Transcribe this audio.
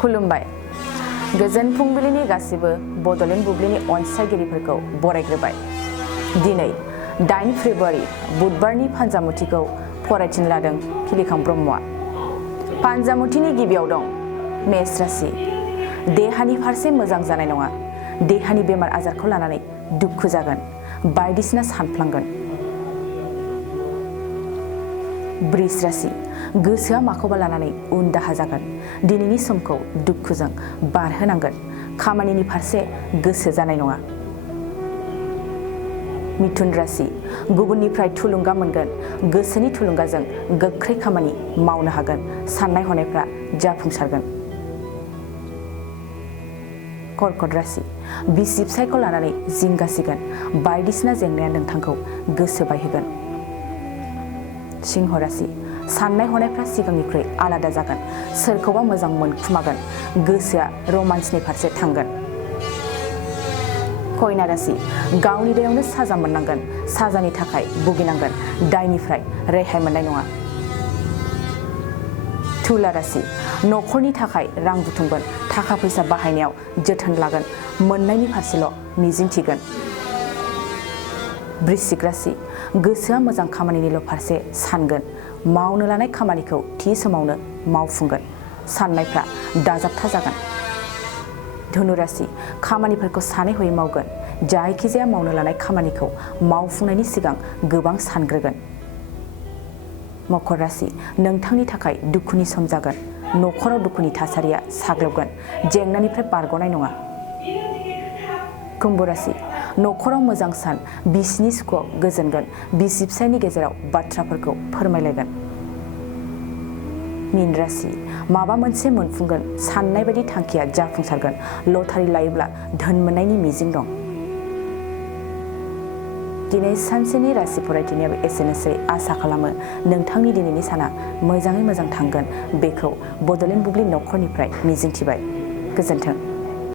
खुलुमबाय गोजोन फुंबिलिनि गासिबो बड'लेण्ड बुब्लिनि अनसायगिरिफोरखौ बरायग्रोबाय। दिनै 8 फेब्रुवारि बुधबारनि फान्जामुथिखौ फरायथिनो लादों खिलिखां ब्रह्मआ। फान्जामुथिनि गिबियाव दं मेष राशि। देहानि फारसे मोजां जानाय नङा। देहानि बेमार आजारखौ लानानै दुखु जागोन, बायदिसिना सानफ्लांगोन। बृष राशि। गोसोआ माखौबा लानानै उन दाहा जागोन। दिनैनि समखौ दुखुजों बारहोनांगोन। खामानिनि फारसे गोसो जानाय नङा। मिथुन राशि। गुबुननिफ्राय थुलुंगा मोनगोन। गोसोनि थुलुंगाजों गोख्रै खामानि मावनो हागोन। साननाय हनायफ्रा जाफुंसारगोन। कर्कट राशि। बिसि फिसायखौ लानानै जिंगासिगोन। बायदिसिना जेंनाया नोंथांखौ गोसो बायहोगोन। सिंह राशि। साननाय हनायफ्रा सिगांनिख्रुइ आलादा जागोन। सोरखौबा मोजां मोनखुमागोन। गोसोआ रमान्सनि फारसे थांगोन। कन्या राशि। गावनि दायावनो साजा मोननांगोन। साजानि थाखाय भुगिनांगोन। दायनिफ्राय रेहाय मोननाय नङा। तुला राशि। न'खरनि थाखाय रां बुथुमगोन। थाखा फैसा बाहायनायाव जोथोन लागोन। मोननायनि फारसेल' मिजिंथिगोन। वृश्चिक राशि। गोसोआ मोजां खामानिनिल' फारसे सानगोन। मावनो लानाय खामानिखौ थि समावनो मावफुंगोन। साननायफ्रा दाजाबथा जागोन। धनु राशि। खामानिफोरखौ सानै हयै मावगोन। जायखिजाया मावनो लानाय खामानिखौ मावफुंनायनि सिगां गोबां सानग्रोगोन। मकर राशि। नोंथांनि थाखाय दुखुनि सम जागोन। न'खराव दुखुनि थासारिया साग्लोबगोन। जेंनानिफ्राय बारग'नाय नङा। कुम्भ राशि। न'खराव मोजां सान। बिसिनि सुखुआव गोजोनगोन। बिसि फिसायनि गेजेराव बाथ्राफोरखौ फोरमायलायगोन। मीन राशि। माबा मोनसे मोनफुंगोन। साननाय बायदि थांखिया जाफुंसारगोन। लटारि लायोब्ला धोन मोननायनि मिजिं दं। दिनै सानसेनि राशि फरायथिनायाबो एसेनोसै। आसा खालामो नोंथांनि दिनैनि साना मोजाङै मोजां थांगोन। बेखौ बड'लेण्ड बुब्लि न'खरनिफ्राय मिजिंथिबाय। गोजोन्थों।